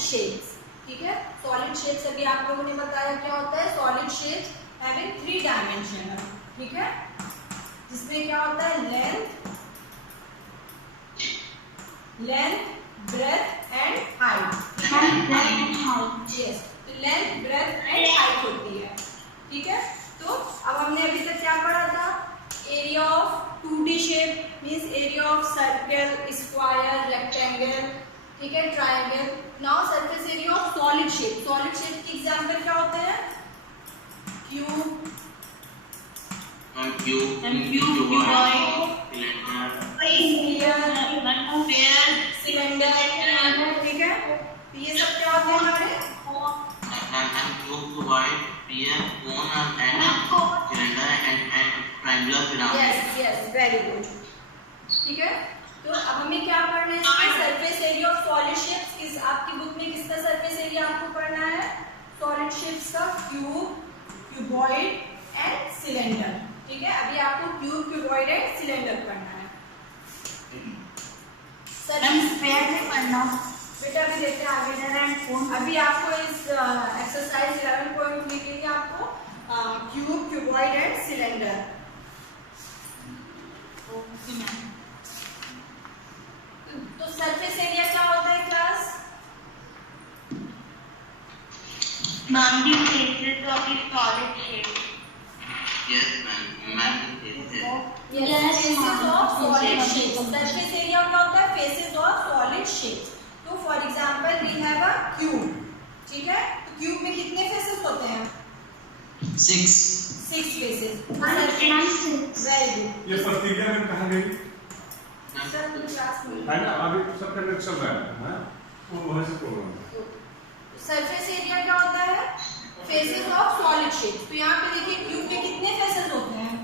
Shapes. ठीक है, solid shapes अभी आप लोगों ने बताया क्या होता है, सॉलिड शेप्स हैविंग 3 डायमेंशनल। ठीक है, जिसमें क्या होता है length breadth and height. Yes, तो लेंथ ब्रेथ एंड हाइट होती है। ठीक है, तो अब हमने अभी तक क्या पढ़ा था, area of 2D shape means area of circle, square, rectangle, ठीक है, triangle. Now surface area of solid shape. Solid shape की एग्जांपल क्या होते हैं, क्यूब, सिलेंडर। ठीक है, तो ये सब क्या होते हैं हमारे यस वेरी गुड। ठीक है, तो अब हमें क्या पढ़ना है, इसका surface area of solid shapes. किस आपकी बुक में किसका सरफेस एरिया आपको पढ़ना है, सॉलिड शेप्स का, क्यूब, क्यूबॉइड एंड सिलेंडर। ठीक है, अभी आपको क्यूब, क्यूबॉइड एंड सिलेंडर पढ़ना है। बेटा अभी देखते हैं आगे। अभी आपको इस एक्सरसाइज 11.3 के लिए आपको क्यूब, क्यूबॉइड एंड सिलेंडर। तो सरफेस एरिया क्या होता है class, Ma'am, the faces of the solid shape. Yes, ma'am. Yes, faces of solid shape. Surface area क्या होता है, faces of solid shape. तो for example we have a cube. ठीक है, तो क्यूब में कितने फेसेस होते हैं, 6 फेसेस। Very good. ये प्रक्रिया में कहाँ गई सर क्लास में है ना, अभी सब करने चल रहा है वो वहाँ से प्रॉब्लम। सरफेस एरिया क्या होता है, फेसेस ऑफ सॉलिड शेप। तो यहाँ पे देखिए क्यूब में कितने फेसेस होते हैं,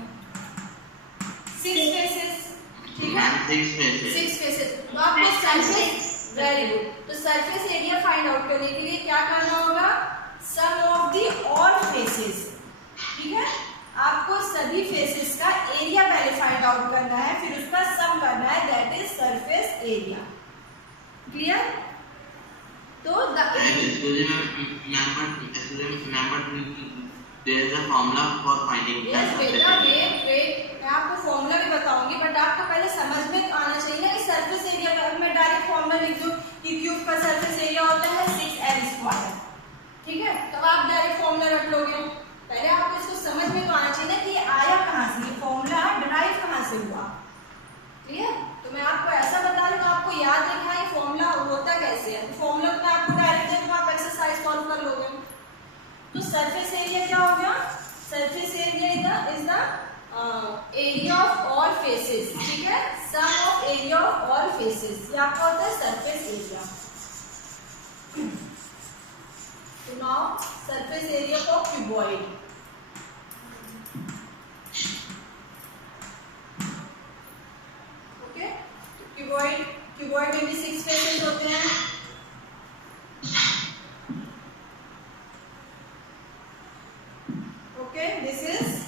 6 फेसेस। ठीक है, 6 फेसेस। तो आपको सरफेस, वेरी गुड, तो सरफेस एरिया फाइंड आउट करने के लिए क्या करना होगा, सम ऑफ दी ऑल फेसेस। ठीक है, आपको सभी फेसेस का एरिया पहले फाइंड आउट करना है, फिर उसका सम करना है, that is surface area. Clear? तो मैं आपको फॉर्मूला भी बताऊंगी, बट आपको पहले समझ में आना चाहिए ना कि सरफेस एरिया का। मैं डायरेक्ट फॉर्मूला लिख दूं कि क्यूब का सरफेस एरिया होता है 6L²। ठीक है, तब आप डायरेक्ट फॉर्मूला रख लोगे। पहले आपको इसको समझ में तो आना चाहिए ना कि आया कहाँ से, ये फॉर्मूला डिराइव कहाँ से हुआ। क्लियर? तो मैं आपको ऐसा बता रही हूँ, आपको याद रखना है फॉर्मूला होता कैसे है। फॉर्मूला तो मैं आपको डायरेक्ट दे दूंगा, आप एक्सरसाइज सॉल्व कर लोगे। तो सरफेस एरिया क्या हो गया, surface area is the area of all faces. ठीक है, sum of area of all faces, ये आपका होता है सरफेस एरिया। तो now surface area for cuboid. Okay, cuboid में भी 6 फेसेस होते हैं। ओके, दिस इज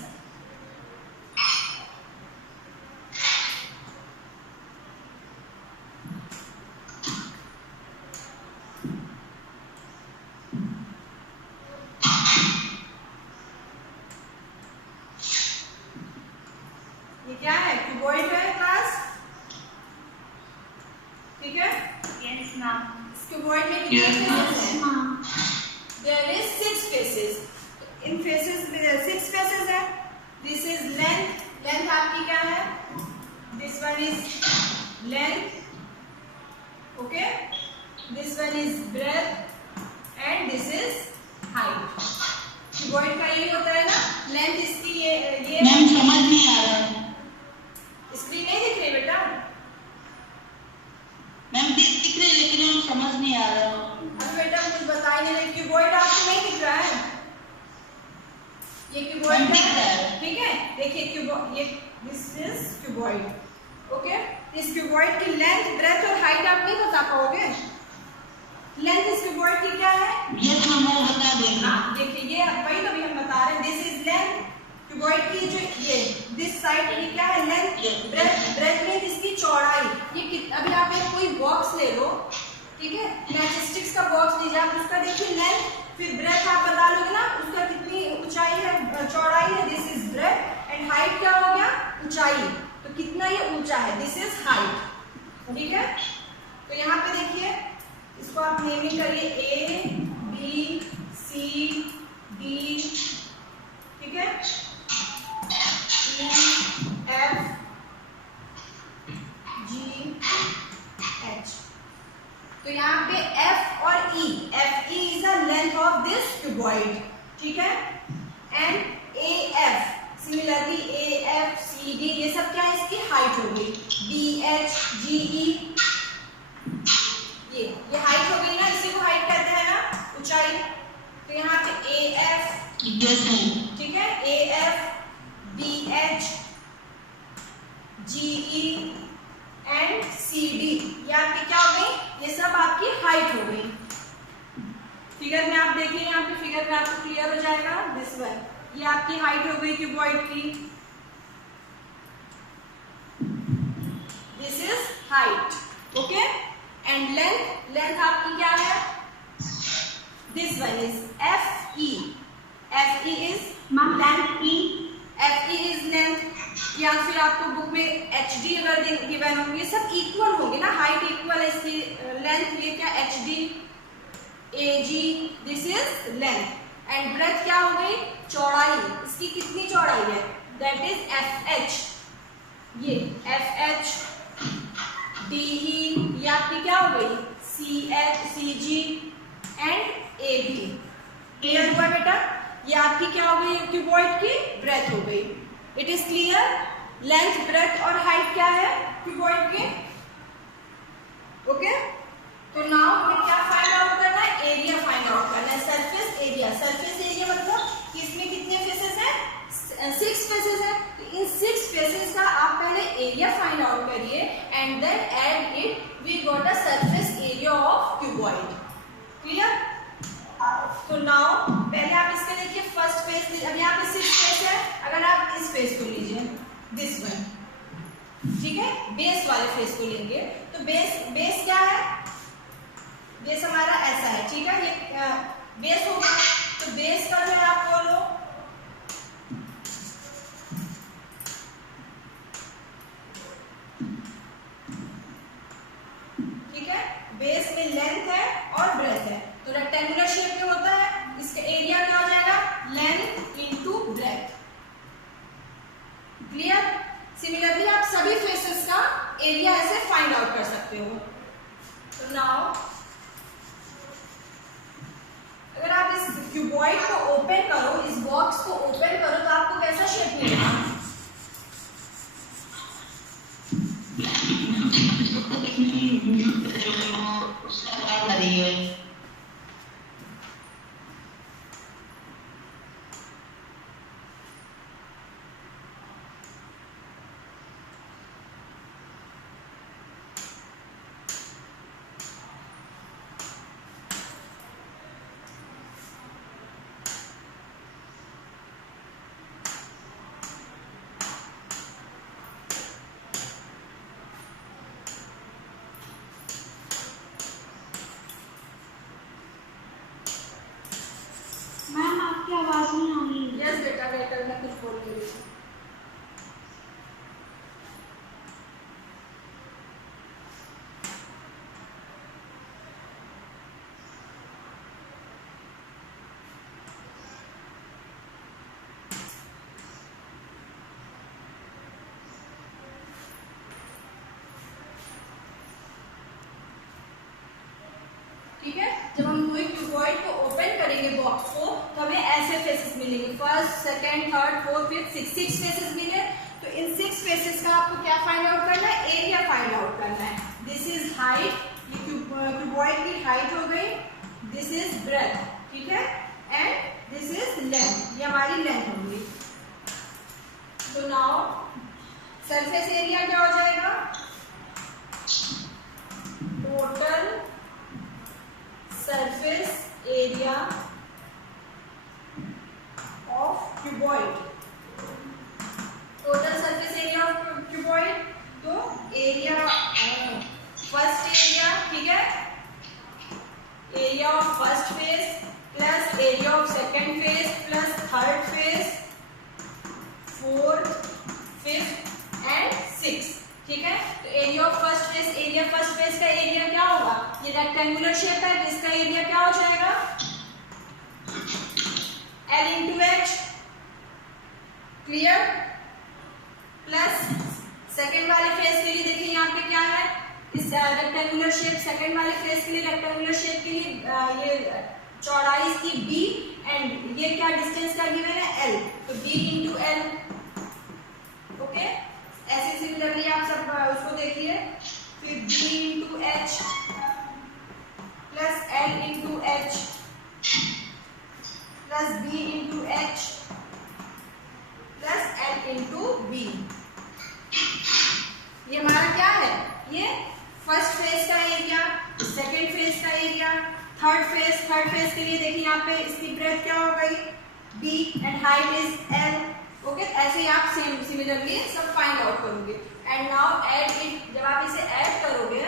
क्या है, क्यूबॉइड है क्लास। ठीक है, Yes, ma'am. क्यूबॉइड में कितने फेसेस हैं, देयर इज 6 फेसेस। इन फेसेस में 6 फेसेस है। दिस इज लेंथ, लेंथ आपकी क्या है, this one is length, okay, this one is breadth and this is height. Cuboid का यही होता है ना, लेंथ इसकी ये मैम समझ नहीं आ रहा है। स्क्रीन नहीं दिख रही बेटा, मैम दिख रही है लेकिन हम समझ नहीं आ रहा। अब बेटा कुछ बता ही नहीं रही। क्यूबॉइड आपको नहीं दिख रहा है, ये क्यूबॉइड है। ठीक है, देखिए क्यूबॉइड, ये दिस इज क्यूबॉइड। ओके, इस क्यूबॉइड की लेंथ, ब्रेथ और हाइट आप नहीं बता पाओगे। लेंथ इस क्यूबॉइड की क्या है, ये तो हम बता देंगे। देखिए ये वही तो भी हम बता रहे हैं, दिस इज लेंथ। क्यूबॉइड की जो ये दिस साइड ये क्या है, लेंथ। ब्रेथ मींस इसकी चौड़ाई। ये अभी आप एक कोई बॉक्स ले लो, ठीक है, मैचस्टिक्स का बॉक्स उसका देखिए लेंथ, फिर ब्रेथ आप बता लोगे ना उसका कितनी ऊंचाई है, चौड़ाई है, this is breadth, and height क्या हो गया, ऊंचाई, तो कितना ये ऊंचा है, दिस इज हाइट। ठीक है, तो यहाँ पे देखिए इसको आप नेमिंग करिए ए बी सी डी, ठीक है, ई एफ जी एच। तो यहाँ पे F और E, F E is the length of this cuboid, ठीक है, and A F similarly A F C D ये सब क्या है, इसकी हाइट हो गई, B H G E ये हाइट हो गई ना, इसी को हाइट कहते हैं ना, ऊंचाई। तो यहाँ पे A F, ठीक है, A F B H G E and C D, ये आपकी क्या हो गई, ये सब आपकी हाइट हो गई। फिगर में आप देखिए, यहाँ पे फिगर में आपको क्लियर हो जाएगा, दिस वन, ये आपकी हाइट हो गई क्यूबॉइड की, this is height, okay, and length, length आपकी क्या है, this one is F E, F E is length, F E is length, या फिर आपको बुक में एच डी अगर गिवन होंगे, सब इक्वल होंगे ना, हाइट इक्वल है, इसकी लेंथ ये क्या H D, A G, this is length, and breadth क्या हो गई, चौड़ाई, इसकी कितनी चौड़ाई है, दैट इज एफ एच, ये एफ एच डी ई, ये आपकी क्या हो गई, C H C G and A B. Clear हुआ बेटा, ये आपकी क्या हो गई, क्यूबॉइड की ब्रेथ हो गई। It is clear, length breadth और हाइट क्या है क्यूबॉइड की, ओके। तो नाउ हमें क्या फाइंड आउट करना है, एरिया फाइंड आउट करना है, सरफेस एरिया। सरफेस एरिया मतलब कि इसमें कितने फेसेस हैं, 6 फेसेस हैं, तो इन 6 फेसेस का आप पहले एरिया फाइंड आउट करिए and then add it, we got a surface area of cuboid. Clear, तो नाउ पहले आप इसके देखिए फर्स्ट फेस, अब यहाँ पे 6 फेस है, अगर आप इस फेस को लीजिए, दिस वन, ठीक है, बेस वाले फेस को लेंगे, तो बेस क्या है, बेस हमारा ऐसा है, ठीक है, ये बेस होगा, तो बेस का जो है आप बोलो, ठीक है, बेस में लेंथ है और ब्रेथ है, तो रेक्टेंगुलर शेप में होता है, इसका एरिया क्या हो जाएगा, length into breath. Clear, similarly आप सभी फेसेस का एरिया ऐसे फाइंड आउट कर सकते हो। तो नाउ अगर आप इस क्यूबॉइड को ओपन करो, इस बॉक्स को ओपन करो, तो आपको कैसा शेप मिलेगा, मैम आपकी आवाज नहीं आ रही है। यस बेटा, वेट कर, मैं कुछ बोल रही हूँ। ठीक है, जब हम कोई क्यूबॉइड को ओपन करेंगे बॉक्स को, तो हमें ऐसे फेसेस मिलेंगे, first, second, third, fourth, fifth, 6 faces मिले। तो इन 6 फेसेस का आपको क्या फाइंड आउट करना है, एरिया फाइंड आउट करना है। दिस इज हाइट, ये क्यूबॉइड की हाइट हो गई, दिस इज ब्रेथ, ठीक है, एंड दिस इज लेंथ, ये हमारी लेंथ होगी। तो नाउ सरफेस एरिया क्या हो जाएगा, total surface area of cuboid, total surface area of cuboid, तो एरिया फर्स्ट एरिया, ठीक है, area of first phase plus area of second phase plus third phase, fourth, fifth and six. ठीक है, तो area of first phase, area first phase का area क्या होगा, ये रेक्टेंगुलर शेप है तो इसका एरिया क्या हो जाएगा, L into H, clear. Plus second वाले फेज के लिए देखिए यहाँ पे क्या है, इस रेक्टेंगुलर शेप सेकेंड वाले फेज के लिए, रेक्टेंगुलर शेप के लिए ये चौड़ाई इसकी b एंड ये क्या डिस्टेंस का गिवन है L, तो b इंटू एल। ओके, ऐसे सिमिलरली आप सब उसको देखिए, फिर b into H plus L into H plus b into H plus L into b। ये हमारा क्या है, ये फर्स्ट फेज का एरिया, सेकेंड फेज का एरिया, थर्ड फेज के लिए देखिए यहाँ पे इसकी ब्रेथ क्या हो गई b and height is L। Okay, ऐसे ही आप सेम सिमिलरली सब फाइंड आउट करोगे। एंड नाउ ऐड इट, जब आप इसे ऐड करोगे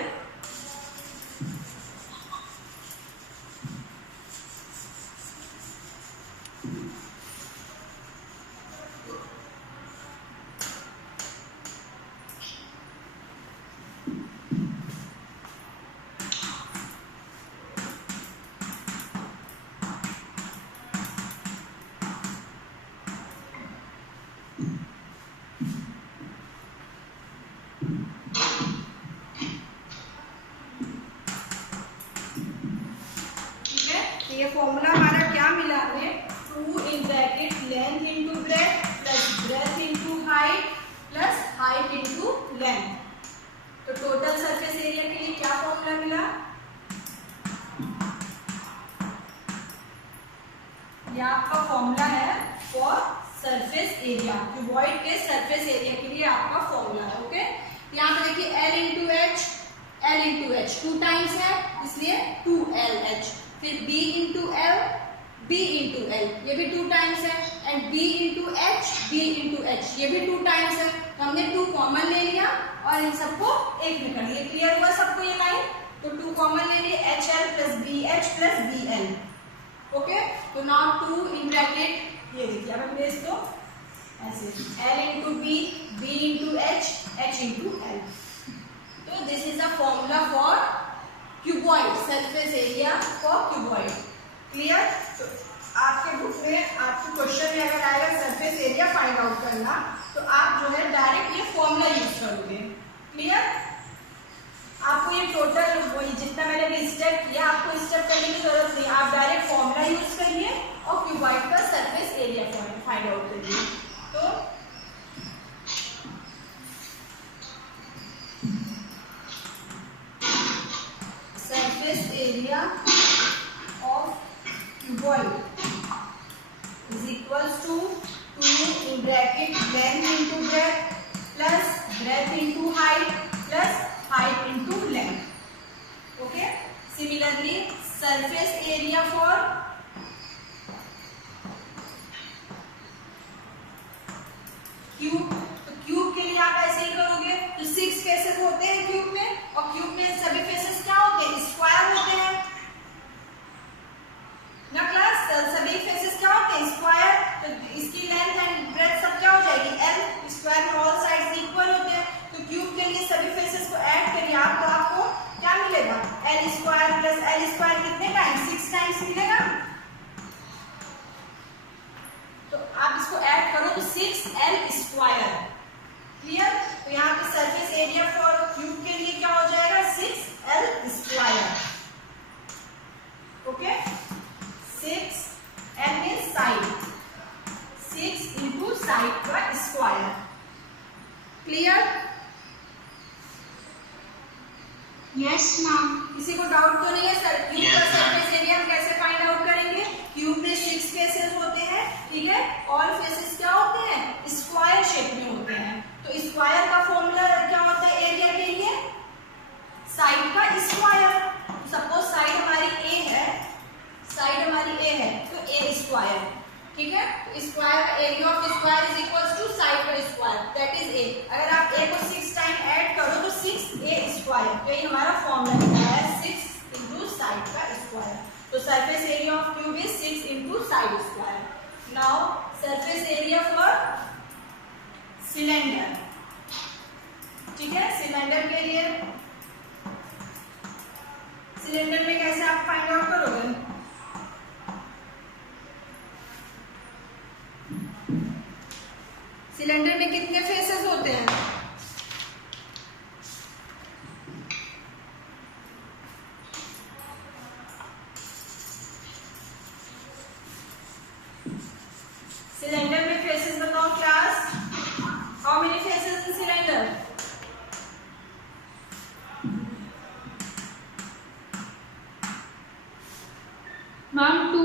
ये फॉर्मूला हमारा क्या मिला हमें, 2 in bracket length into breadth plus breadth into height plus height into length. तो टोटल सरफेस एरिया के लिए क्या फॉर्मूला मिला, ये आपका फॉर्मूला है फॉर सरफेस एरिया, क्यूबॉइड के सरफेस एरिया के लिए आपका फॉर्मूला है। ओके, यहाँ पे देखिए L इंटू एच 2 टाइम्स है इसलिए 2LH, फिर B इंटू L ये भी 2 टाइम्स है, एंड B इंटू H ये भी 2 टाइम्स है। तो हमने 2 कॉमन ले लिया और इन सबको एक में कर लिया। क्लियर हुआ सबको ये लाइन, तो 2 कॉमन ले लिए, HL plus BH plus BL। Okay, तो नाउ 2 इन ब्रैकेट, ये देखिए अब हम इसको ऐसे L into B into H into L। तो this is the formula for cuboid, surface area for cuboid. Clear, तो आपके बुक में आपके क्वेश्चन में अगर आएगा सरफेस एरिया फाइंड आउट करना, तो आप जो है डायरेक्ट ये फॉर्मूला यूज करोगे। क्लियर, आपको ये टोटल वही जितना मैंने भी स्टेप किया, आपको स्टेप करने की जरूरत नहीं, आप डायरेक्ट फॉर्मूला यूज करिए और क्यूबॉइड का सरफेस एरिया फाइंड आउट करिए। तो surface area of cuboid is equals to 2 in bracket length into breadth plus breadth into height plus height into length। okay, similarly surface area for cube, तो cube के लिए आप ऐसे ही करोगे, तो 6 faces होते हैं क्यूब में, और क्यूब में सभी फेसेस क्या होते हैं, स्क्वायर होते हैं ना क्लास, सभी फेसेस क्या होते हैं, स्क्वायर। तो इसकी लेंथ एंड ब्रेथ सब क्या हो जाएगी L, स्क्वायर में ऑल साइड्स इक्वल होते हैं। तो क्यूब के लिए सभी फेसेस को ऐड करिए आप, तो आपको क्या मिलेगा, L square plus L square कितने टाइम्स, 6 टाइम्स मिलेगा। तो आप इसको ऐड करो तो 6L स्क्वायर। क्लियर, तो यहाँ पे सरफेस एरिया फॉर क्यूब के लिए क्या हो जाएगा, 6L square. Okay, 6L means side, 6 into side का स्क्वायर। Clear, yes ma'am. किसी को डाउट तो नहीं है सर, क्यूब का सरफेस एरिया हम कैसे फाइंड आउट करेंगे, क्यूब में 6 फेसेस होते हैं, ठीक है, ऑल फेसेस क्या होते हैं, स्क्वायर शेप में होते हैं। तो स्क्वायर का फॉर्मूला क्या होता है एरिया के लिए, साइड का स्क्वायर। सपोज साइड हमारी A है, तो A स्क्वायर, ठीक है, तो स्क्वायर का area of square is equals to side का स्क्वायर, दैट इज A। अगर आप A को 6 टाइम ऐड करो तो 6A स्क्वायर, तो ये हमारा फॉर्मूला निकला है 6 इंटू साइड का square. surface area of cube is 6 into side square. Now surface area for cylinder. ठीक है, सिलेंडर के लिए सिलेंडर में कैसे आप फाइंड आउट करोगे? सिलेंडर में कितने फेसेस होते हैं? सिलेंडर में फेसेस बताओ class, how many faces in cylinder? Ma'am 2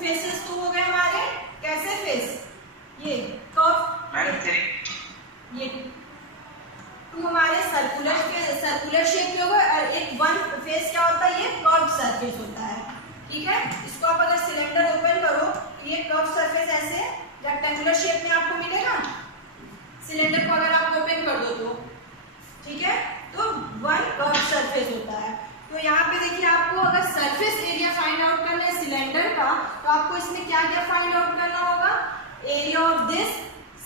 faces तो हो गए हमारे। कैसे फेस? ये कर्व, ये 2 हमारे सर्कुलर शेप के हो गए और एक 1 फेस क्या होता है? ये कर्व सरफेस होता है। ठीक है, इसको आप अगर सिलेंडर ओपन करो तो ये कर्व सरफेस ऐसे रेक्टेंगुलर शेप में आपको मिलेगा। सिलेंडर को अगर आप ओपन कर दो तो ठीक है, तो 1 कर्व सरफेस होता है। तो यहाँ पे देखिए, आपको अगर सरफेस एरिया फाइंड आउट करना है सिलेंडर का, तो आपको इसमें क्या क्या फाइंड आउट करना होगा? Area of this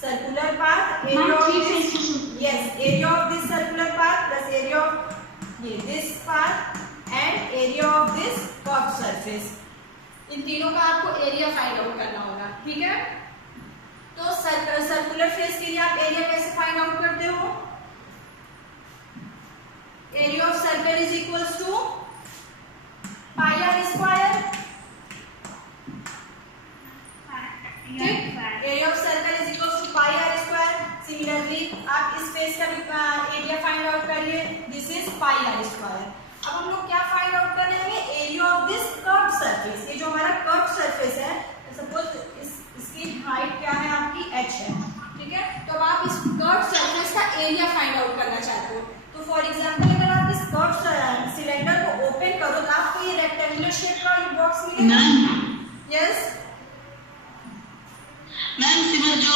circular path, area of this, yes, area of this circular path plus area of ये this path and area of this curve surface. इन तीनों का आपको एरिया फाइंड आउट करना होगा। ठीक है, तो सर्कुलर फेस के लिए आप एरिया कैसे फाइंड आउट करते हो? Area of circle is equals to pi are square. Area of circle is equals to pi are square. Similarly आप इस फेस का भी एरिया फाइंड आउट करिए, this is pi are square. अब हम लोग क्या फाइंड आउट कर रहे हैं? Area of this curve surface. ये जो हमारा कर्व सरफेस है, सपोज इसकी हाइट क्या है आपकी? h है। ठीक है, तो अब आप इस कर्व सरफेस का एरिया फाइंड आउट करना चाहते हो, तो फॉर एग्जांपल अगर आप इस कर्व सिलेंडर को ओपन करो तो आपको ये रेक्टेंगुलर शेप का ये बॉक्स मिलेगा। यस मैम, सिमर जो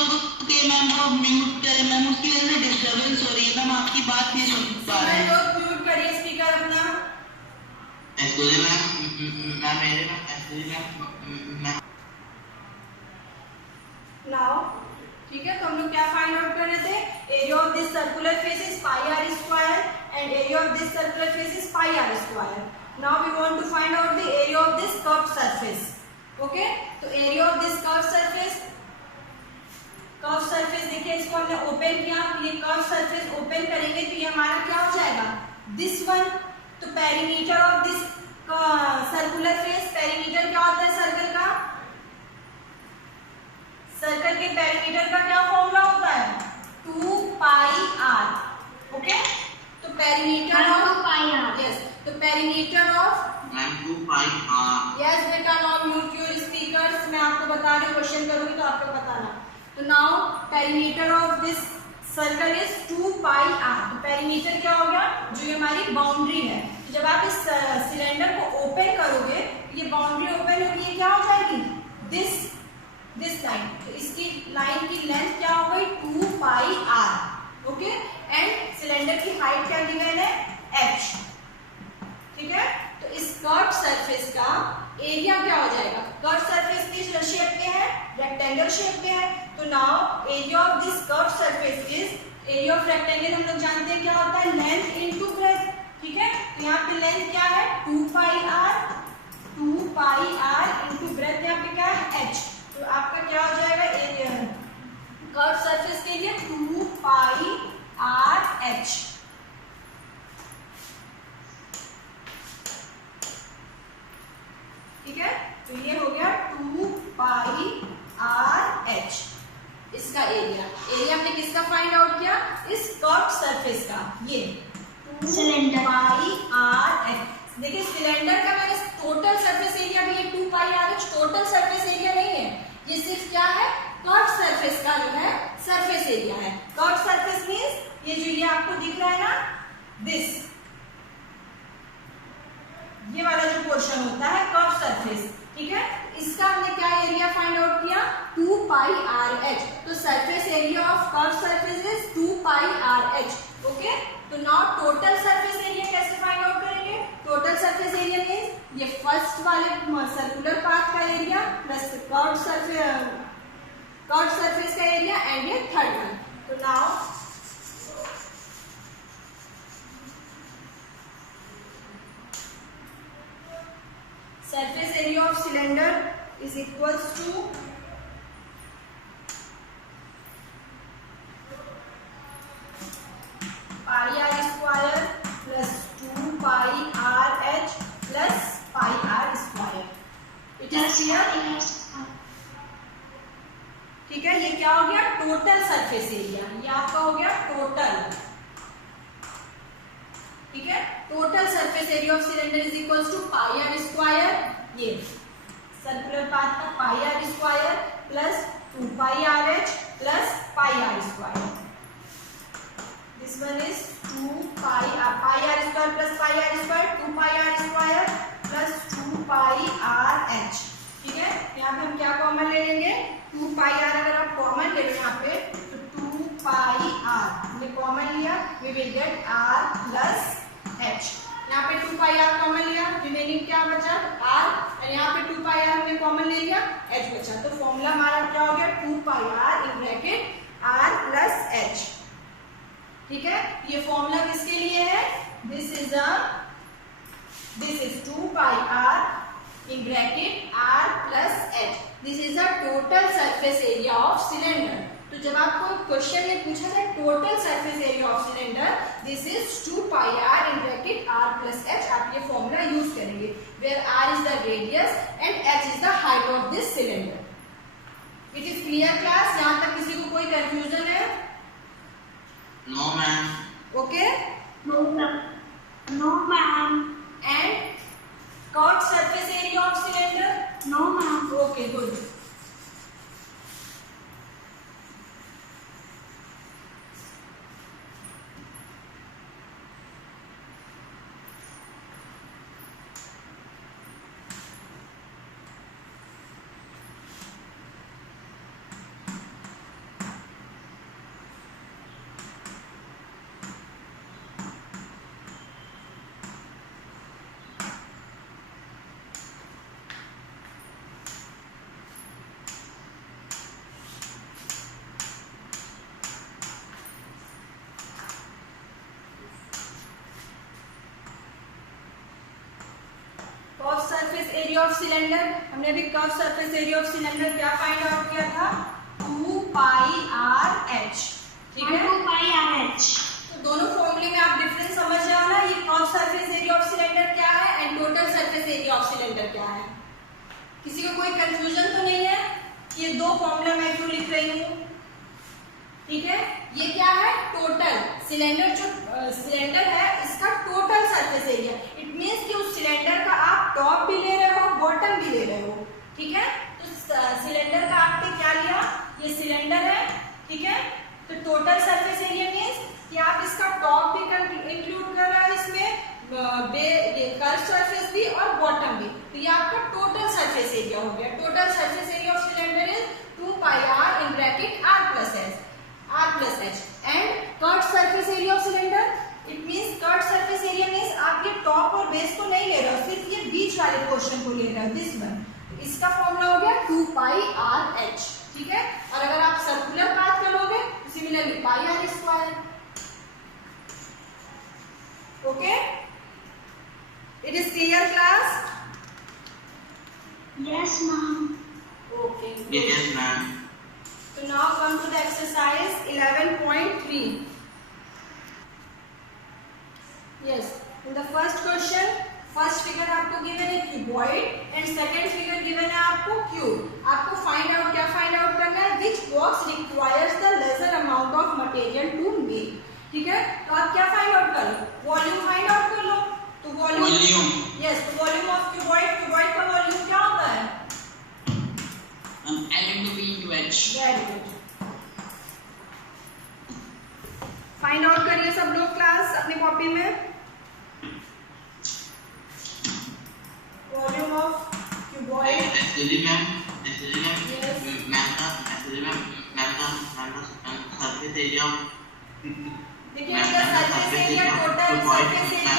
के मैम वो म्यूट करे मैम, उसकी वजह से डिस्टरबेंस हो रही है मैम, आपकी बात नहीं सुन पा रहे हैं। तो म्यूट करिए स्पीकर अपना। एक्चुअली मैम मेरे में एक्चुअली मैम नाउ ठीक है, तो हम लोग क्या फाइंड आउट कर रहे थे? Area of this circular face is pi are square and area of this circular face is pi are square. Now we want to find out the area of this curve surface. Okay, तो area of this curve surface देखिए, इसको हमने open किया, ये curve surface open करेंगे तो ये हमारा क्या हो जाएगा? This one. तो perimeter of this circular face, perimeter क्या होता है सर्कल का? सर्कल के पेरीमीटर का क्या फॉर्मूला होता है? 2 पाई आर। ओके, तो perimeter of pi r, yes, तो perimeter of ma'am 2 pi r. Yes बेटा, नाउ म्यूट योर स्पीकर्स। मैं आपको बता रही हूँ, क्वेश्चन करूंगी तो आपको बताना। तो now perimeter of this circle is 2 pi R. तो पेरीमीटर क्या हो गया? जो ये हमारी बाउंड्री है। तो जब आप इस सिलेंडर को ओपन करोगे, ये बाउंड्री ओपन होगी, ये क्या हो जाएगी? This line. तो इसकी लाइन की लेंथ क्या हो गई? 2 pi r. Okay, and cylinder की हाइट क्या गिवन है? h। ठीक है, तो इस कर्व सरफेस का एरिया क्या हो जाएगा? कर्व सरफेस किस शेप में है? रेक्टेंगल शेप में है। तो now area of this curve surface is, area of rectangle हम लोग जानते हैं क्या होता है? Length into breadth. ठीक है, तो यहाँ पे लेंथ क्या है? 2 pi r. 2 pi r into breadth यहाँ पे क्या है? h। तो आपका क्या हो जाएगा? एरिया कर्व सरफेस के लिए 2 पाई आर h। ठीक है, तो ये हो गया 2 पाई आर h इसका एरिया हमने किसका फाइंड आउट किया? इस कर्व सरफेस का। ये 2 पाई आर h। देखिए, सिलेंडर का मैंने टोटल सरफेस एरिया भी, ये 2 pi are h total surface area नहीं है, ये सिर्फ क्या है? कर्व सरफेस का जो है सरफेस एरिया है। कर्व सरफेस मींस ये जो ये आपको दिख रहा है ना, दिस, ये वाला जो पोर्शन होता है कर्व सरफेस। ठीक है, इसका हमने क्या एरिया फाइंड आउट किया? 2 पाई आर h। तो surface area of curve surface is 2 pi are h। Okay, तो नाउ टोटल सरफेस एरिया कैसे फाइंड आउट करेंगे? टोटल सरफेस एरिया मींस ये फर्स्ट वाले सर्कुलर पाथ का एरिया प्लस कर्व्ड सरफेस का area and ये third one. तो now surface area of cylinder is equals to pi r square plus 2 pi r h plus pi r square. It is clear? ठीक है, ये क्या हो गया? Total surface area. ये आपका हो गया टोटल। ठीक है, total surface area of cylinder is equals to pi are square, ये सर्कुलर पाथ का pi are square plus 2 pi r h plus pi are square. This one is 2 pi are square plus pi are square, 2 pi are square plus 2 pi r h. ठीक है, यहाँ पे हम क्या common ले लेंगे? 2 pi are अगर आप कॉमन ले लो यहाँ पे तो 2 पाई आर हमने कॉमन लिया, we will get R plus H. यहाँ पे 2 पाई आर कॉमन लिया, रिमेनिंग क्या बचा? आर, और यहाँ पे 2 पाई आर हमने कॉमन ले लिया, एच बचा। तो फॉर्मूला हमारा क्या हो गया? 2 pi are in bracket r plus h. ठीक है, ये फॉर्मूला किसके लिए है? This is 2 pi r in bracket r plus h. This is the total surface area of cylinder. तो जब आपको क्वेश्चन में पूछा था total surface area of cylinder, this is 2 pi r in bracket r plus h, आप ये formula use करेंगे where r is the radius and h is the height of this cylinder. It is clear class? यहाँ तक किसी को कोई confusion है? No ma'am. Okay? No ma'am. And curved surface area of cylinder? No ma'am. Okay, good. Curve surface area of cylinder, हमने अभी curve surface area of cylinder क्या find out किया था? 2 पाई आर एच। ठीक है, 2 pi r H. तो दोनों फॉर्मूले में आप डिफरेंस समझ रहे हो ना? ये curve surface area of cylinder क्या है and total surface area of cylinder क्या है? किसी को कोई कंफ्यूजन तो नहीं है? ये दो फॉर्मूला मैं क्यों लिख रही हूँ? ठीक है, ये क्या है? टोटल सिलेंडर, जो सिलेंडर है इसका total surface area. It means कि उस सिलेंडर का आप टॉप भी ले रहे हो, बॉटम भी ले रहे हो। ठीक है, तो सिलेंडर का आपने क्या लिया? ये सिलेंडर है। ठीक है, तो टोटल सरफेस एरिया मींस कि आप इसका टॉप भी इंक्लूड कर रहे हो इसमें, ये कर्व सरफेस भी और बॉटम भी। तो ये आपका टोटल सरफेस एरिया हो गया। Total surface area of cylinder is 2 pi are in bracket r plus h and curved surface area of cylinder, it means curved surface area means आप ये टॉप और बेस को नहीं ले रहे हो, सिर्फ ये बीच वाले पोर्शन को ले रहे हो, दिस वन। इसका फॉर्मूला हो गया 2 पाई आर एच। ठीक है, और अगर आप सर्कुलर पाथ का लोगे तो similarly pi are square. Okay, it is clear class? Yes ma'am. Okay, Yes ma'am. so now come to the exercise 11.3. yes, in the first question, first figure आपको given है cuboid and second figure given है आपको cube. आपको find out, क्या find out करना है? which box requires the lesser amount of material to make. ठीक है, तो आप क्या find out कर लो? volume find out कर लो। तो volume, yes, तो volume of cuboid का volume क्या होता है? L into B into H. Very good. Find out करिए सब लोग क्लास अपनी कॉपी में। Volume of cuboid. Actually ma'am, Yes. surface area. देखिए इसका surface area, total surface area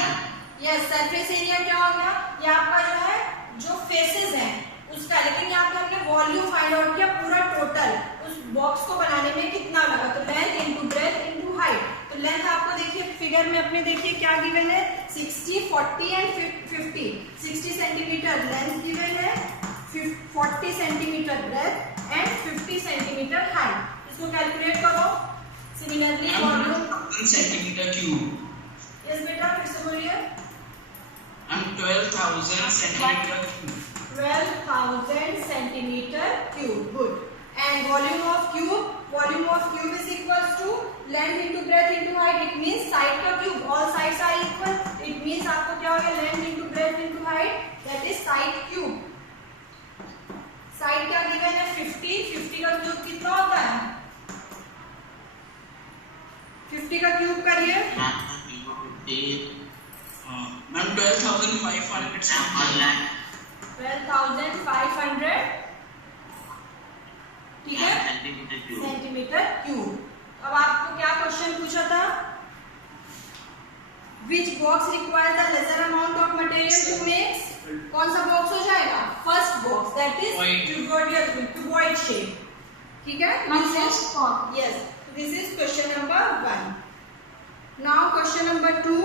yes surface area क्या हो गया, ये आपका जो है जो फेसेस हैं उसका, लेकिन यहाँ पे हमने वॉल्यूम फाइंड आउट किया पूरा टोटल उस बॉक्स को बनाने में कितना लगा, तो length into breath into height. तो लेंथ आपको देखिए फिगर में अपने देखिए क्या गिवन है 60, 40 एंड 50। 60 सेंटीमीटर लेंथ गिवन है, 40 centimetre breath and 50 centimetre height. इसको कैलकुलेट करो। Similarly volume centimetre cube. Yes बेटा फिर से बोलिए। Ma'am 12,000 centimetre cube. 12,000 centimeter cube. Good. And volume of cube is equals to length into breadth into height. It means side का cube. All sides are equal. It means आपको क्या हो गया length into breadth into height. That is side cube. Side क्या given है 50. 50 का cube कितना होता है? 50 का cube करिए। मैम 12,500 12,500 ठीक है सेंटीमीटर क्यूब। Centimetre cube. अब आपको क्या क्वेश्चन पूछा था, which box require the lesser amount of material to make, कौन सा बॉक्स हो जाएगा, first box that is cuboid shape, ठीक है। Yes, this is question number 1। Now question number 2